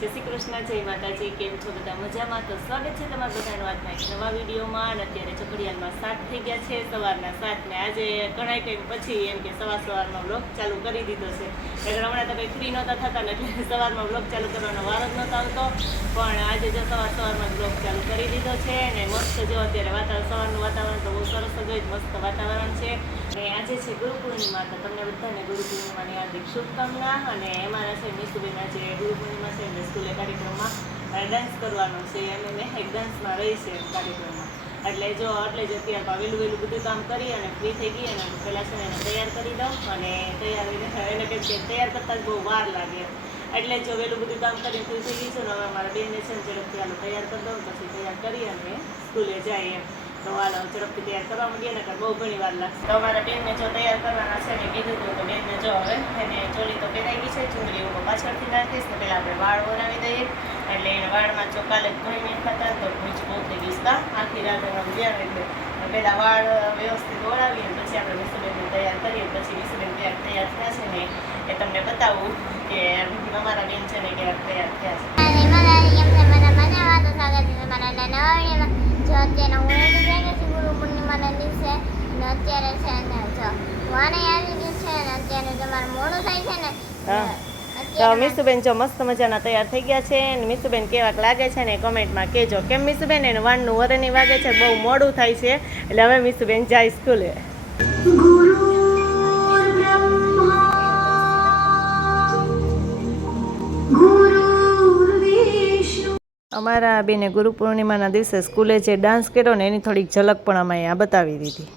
જય શ્રી કૃષ્ણ, જય માતાજી. કેમ છો બધા? મજામાં? તો સ્વાગત છે તમારા બધાનું આજના એક નવા વિડીયોમાં. અને અત્યારે ચોકડિયાલમાં 7 થઈ ગયા છે, સવારના 7 ને આજે ઘણા ટાઈમ પછી એમ કે સવારમાં બ્લોગ ચાલુ કરી દીધો છે. એટલે હમણાં તો કંઈ ફ્રી નહોતા થતા ને એટલે સવારમાં બ્લોગ ચાલુ કરવાનો વારો જ નહોતો આવતો, પણ આજે જો સવારમાં બ્લોગ ચાલુ કરી દીધો છે. ને મસ્ત જો અત્યારે સવારનું વાતાવરણ તો બહુ સરસ જ હોય, મસ્ત વાતાવરણ છે. અને આજે છે ગુરુ પૂર્ણિમા, તો તમને બધાને ગુરુ પૂર્ણિમાની હાર્દિક શુભકામના. અને અમારા છે મીસુબેન આજે ગુરુ પૂર્ણિમા છે એટલે સ્કૂલે કાર્યક્રમમાં ડાન્સ કરવાનો છે અને મેં એક ડાન્સમાં રહી છે કાર્યક્રમમાં. એટલે જ અત્યારમાં વહેલું બધું કામ કરી અને ફ્રી થઈ ગઈ. અને પહેલાં છે ને એને તૈયાર કરી દઉં, અને એને કેમ કે તૈયાર કરતાં જ બહુ વાર લાગે, એટલે જો વહેલું બધું કામ કરીને ફ્રી થઈ ગઈ છું ને. હવે મારા બેનને છે ને ઝડપથી હાલો તૈયાર કરી દઉં, પછી તૈયાર કરી અને સ્કૂલે જાય એમ. તો હાલો ઝડપથી તૈયાર કરવા માંડીએ ને, બહુ ઘણી વાર લાગશે. તો અમારા બેનને જો તૈયાર કરવાના છે ને કીધું હતું, તો બેનને જો હવે એને ચોલી તો પહેરાઈ ગઈ છે, ચૂંદડી હું પાછળથી નાખીશ ને પહેલાં આપણે વાળ બનાવી દઈએ. એટલે એને વાળમાં જો કાલે ઘણી મિનિટ ખાતા તો બીજ બહુ થઈ ગઈ હતા, આખી રાત એનો જ્યાં એટલે પહેલાં વાળ વ્યવસ્થિત ઓળાવીએ પછી આપણે મીસુબેનને તૈયાર કરીએ. પછી મીસુબેન તૈયાર થયા છે ને એ તમને બતાવું કે અમારા બેન છે ને કેવા તૈયાર થયા છે. ગુરુ પૂર્ણિમાના દિવસે અત્યારે છે ને જો વાને આવી ગયું છે ને અત્યારે તમારું મોડું થાય છે ને. તો મીસુબેન જો મસ્ત મજાના તૈયાર થઈ ગયા છે. અને મીસુબેન કેવાક લાગે છે ને કોમેન્ટમાં કહેજો. કેમ મીસુબેન? એને વાનનું વરેની વાગે છે, બહુ મોડું થાય છે, એટલે હવે મીસુબેન જાય સ્કૂલે. અમારા બેને ગુરુ પૂર્ણિમાના દિવસે સ્કૂલે જે ડાન્સ કર્યો ને એની થોડીક ઝલક પણ અમે અહીંયા બતાવી દીધી.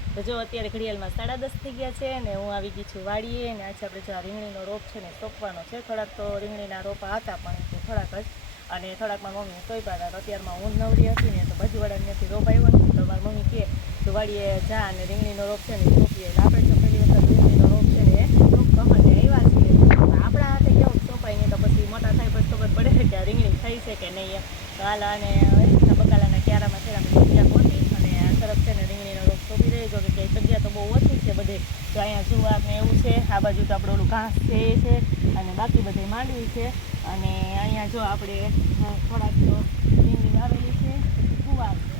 તો જો અત્યારે ઘડિયાળમાં 10:30 થઈ ગયા છે ને હું આવી ગઈ છું વાડીએ. અને આજે આપણે જો આ રીંગણીનો રોપ છે ને સોંપવાનો છે. થોડાક તો રીંગણીના રોપા હતા પણ તે થોડાક જ, અને થોડાકમાં મમ્મીએ સોંપ્યા હતા. તો અત્યારમાં હું નવરી હતી ને તો બાજુવાળાને ત્યાંથી રોપ આવ્યો ને તો મારી મમ્મી કહે તો વાડીએ જા અને રીંગણીનો રોપ છે ને સોંપીએ. એટલે આપણે જો પહેલી વખત રીંગણીનો રોપ છે ને રોપવા માટે આવ્યા છીએ. આપણા હાથે કેવું સોંપાય નહીં, તો પછી મોટા થાય પછી ખબર પડે કે આ રીંગણી થઈ છે કે નહીં એમ. તો હાલ અને બકાલાના ક્યારામાં છે આપણે જગ્યા પહોંચી અને આ તરફ છે ને રીંગણીનો રોપ સોંપી દઈએ. જો કે જગ્યા તો બહુ ઓછી છે બધે. તો અહીંયા જુઓ આપણે એવું છે, આ બાજુ તો આપણે ઓલું ઘાસ છે એ છે, અને બાકી બધે માંડવી છે. અને અહીંયા જો આપણે થોડાક તો રીંગણી વાવેલી છે, પછી કુવાર છે,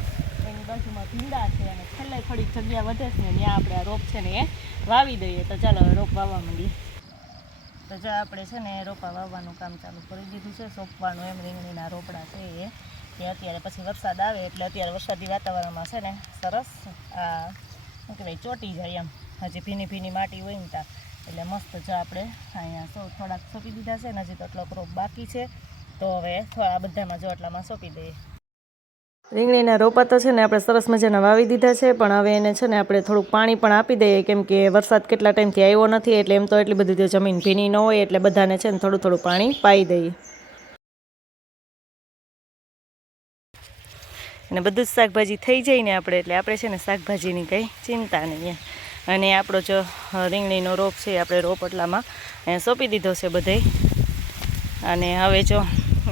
એની બાજુમાં ભીંડા છે, અને છેલ્લે થોડીક જગ્યા વધે છે ને ત્યાં આપણે આ રોપ છે ને એ વાવી દઈએ. તો ચાલો હવે રોપ વાવવા માંડીએ. તો જો આપણે છે ને રોપા વાવવાનું કામ ચાલુ કરી દીધું છે, સોંપવાનું એમ રીંગણીના રોપડા છે એ કે અત્યારે પછી વરસાદ આવે એટલે અત્યારે વરસાદી વાતાવરણમાં છે ને સરસ આ શું કહેવાય ચોટી જાય એમ. હજી ભીની ભીની માટી હોય ને ત્યાં એટલે મસ્ત જો આપણે અહીંયા થોડાક સોંપી દીધા છે ને હજી તો એટલો રોપ બાકી છે. તો હવે આ બધામાં જો એટલામાં સોંપી દઈએ. રીંગણીના રોપા તો છે ને આપણે સરસ મજાના વાવી દીધા છે, પણ હવે એને છે ને આપણે થોડુંક પાણી પણ આપી દઈએ, કેમ કે વરસાદ કેટલા ટાઈમથી આવ્યો નથી. એટલે એમ તો એટલી બધી જમીન ભીની ન હોય એટલે બધાને છે ને થોડું થોડું પાણી પાઈ દઈએ. અને બધું જ શાકભાજી થઈ જાય ને આપણે છે ને શાકભાજીની કંઈ ચિંતા નહીં. અને આપણો જો રીંગણીનો રોપ છે આપણે રોપ એટલામાં સોંપી દીધો છે બધે. અને હવે જો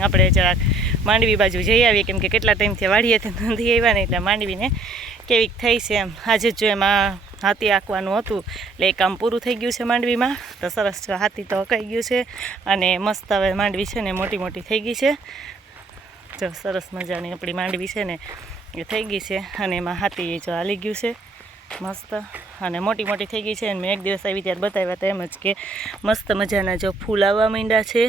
આપણે જરાક માંડવી બાજુ જઈ આવીએ, કેમ કે કેટલા ટાઈમથી વાડીએથી નથી આવ્યા ને એટલે માંડવીને કેવીક થઈ છે એમ. આજે જો એમાં હાથી આંકવાનું હતું એટલે એ કામ પૂરું થઈ ગયું છે માંડવીમાં. તો સરસ જો હાથી તો હકાઈ ગયું છે અને મસ્ત હવે માંડવી છે ને મોટી મોટી થઈ ગઈ છે. જો સરસ મજાની આપણી માંડવી છે ને એ થઈ ગઈ છે, અને એમાં હાથી જો હાલી ગયું છે મસ્ત, અને મોટી મોટી થઈ ગઈ છે. અને મેં એક દિવસ આવી ત્યારે બતાવ્યા હતા એમ જ કે મસ્ત મજાના જો ફૂલ આવવા માંડ્યા છે.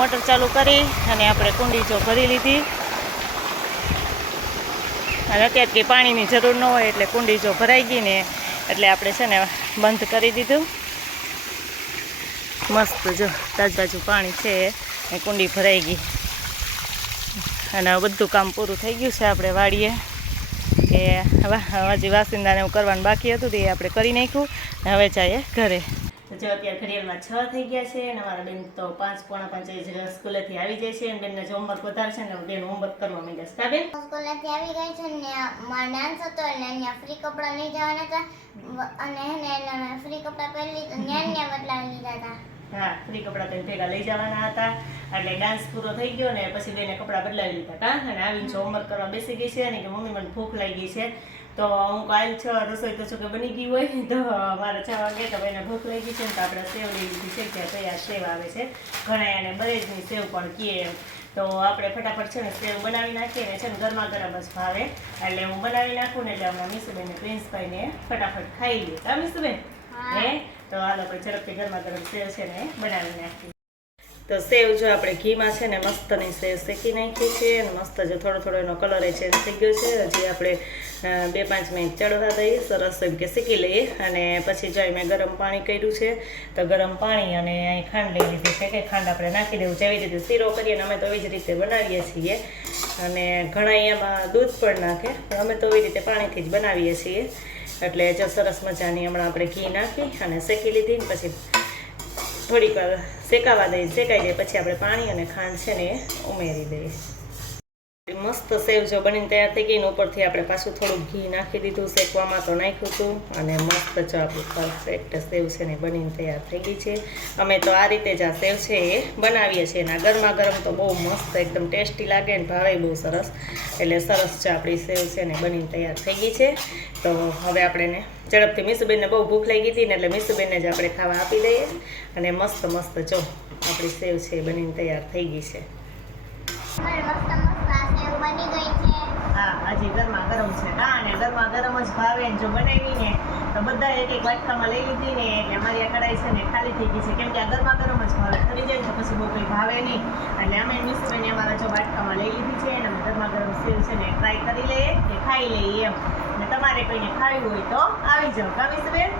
મોટર ચાલુ કરી અને આપણે કુંડી જો ભરી લીધી. અને અત્યારે કંઈ પાણીની જરૂર ન હોય એટલે કુંડી જો ભરાઈ ગઈ ને એટલે આપણે છે ને બંધ કરી દીધું. મસ્ત જો તાજુ પાણી છે એ કુંડી ભરાઈ ગઈ. અને હવે બધું કામ પૂરું થઈ ગયું છે આપણે વાડીએ, કે હજી વાસિંદાને એવું કરવાનું બાકી હતું તે આપણે કરી નાખ્યું. હવે જઈએ ઘરે. તો જો અત્યારે ઘડિયાળમાં 6 થઈ ગયા છે અને અમારા બેન તો 5 પોણા 5 જ સ્કૂલેથી આવી જાય છે અને બેનને જો હોમવર્ક વધારે છે ને બેન હોમવર્ક કરવા માંડ્યા છે. કા બેન? સ્કૂલેથી આવી ગઈ છે ને મારો ડાન્સ હતો એટલે અહીંયા ફ્રી કપડાં લઈ જવાના હતા અને એને ફ્રી કપડાં પહેરી લીધા ન્યા બદલાવી લીધા હતા. હા, ફ્રી કપડાં તો ભેગા લઈ જવાના હતા એટલે ડાન્સ પૂરો થઈ ગયો ને પછી બેને કપડાં બદલાવી લીધા કા અને આવીને હોમવર્ક કરવા બેસી ગઈ છે અને કે મમ્મી મને ભૂખ લાગી ગઈ છે. તો હું કાલ રસોઈ તો કે બની ગઈ હોય તો મારે 6 વાગે તો એને ભૂખ લાગી છે ને તો આપણે સેવ લઈ લીધી છે કે તૈયાર સેવ આવે છે ઘણા એને બરેજની સેવ પણ કહે એમ. તો આપણે ફટાફટ છે ને સેવ બનાવી નાખીએ ને છે ને ગરમા ગરમ જ ભાવે એટલે હું બનાવી નાખું ને એટલે હમણાં મીસુબેન ને પ્રિન્સભાઈને ફટાફટ ખાઈ લઈએ. કા મીસુબેન? હે તો હાલો આપણે ઝડપથી ગરમા ગરમ સેવ છે ને બનાવી નાખીએ. તો સેવ જો આપણે ઘીમાં છે ને મસ્તની સેવ શેકી નાખી છે અને મસ્ત જો થોડો થોડો એનો કલર એ ચેન્જ થઈ ગયો છે. હજી આપણે 2-5 મિનિટ ચડવા દઈએ સરસ એમ કે શેકી લઈએ અને પછી જો મેં ગરમ પાણી કર્યું છે તો ગરમ પાણી અને અહીં ખાંડ લઈ લીધી છે કે ખાંડ આપણે નાખી દેવું જેવી રીતે શીરો કરીએ ને અમે તો એવી જ રીતે બનાવીએ છીએ અને ઘણા એમાં દૂધ પણ નાખે પણ અમે તો એવી રીતે પાણીથી જ બનાવીએ છીએ. એટલે જો સરસ મજાની હમણાં આપણે ઘી નાખી અને શેકી લીધી ને પછી થોડીક વાર શેકાવા દઈએ. શેકાઈ જાય પછી આપણે પાણી અને ખાંડ છે ને એ ઉમેરી દઈએ. મસ્ત સેવ જો બનીને તૈયાર થઈ ગઈ ને ઉપરથી આપણે પાછું થોડું ઘી નાખી દીધું શેકવામાં તો નાખ્યું હતું અને મસ્ત જો આપણી પરફેક્ટ સેવ છે ને બનીને તૈયાર થઈ ગઈ છે. અમે તો આ રીતે જ આ સેવ છે એ બનાવીએ છીએ અને આ ગરમા ગરમ તો બહુ મસ્ત એકદમ ટેસ્ટી લાગે ને ભાવે બહુ સરસ. એટલે સરસ છે આપણી સેવ છે ને બનીને તૈયાર થઈ ગઈ છે. તો હવે આપણે એને ઝડપથી મીસુબેનને બહુ ભૂખ લાગી હતી ને એટલે મીસુબેનને જ આપણે ખાવા આપી દઈએ અને મસ્ત મસ્ત જો આપણી સેવ છે એ બનીને તૈયાર થઈ ગઈ છે. બની ગઈ છે. હા, હજી ગરમા ગરમ છે હા અને ગરમા ગરમ જ ભાવે ને જો બનાવીને તો બધા એક વાટકામાં લઈ લીધી ને એટલે અમારી આ કઢાઈ છે ને ખાલી થઈ ગઈ છે કેમ કે આ ગરમા ગરમ જ ભાવે થઈ જાય તો પછી બહુ કંઈ ભાવે નહીં એટલે અમે મીસુબેન અમારા જો વાટકામાં લઈ લીધી છે અને અમે ગરમા ગરમ સેવ છે ને ટ્રાય કરી લઈએ કે ખાઈ લઈએ એમ. અને તમારે કોઈને ખાવી હોય તો આવી જાઓ. કા મીસુબેન?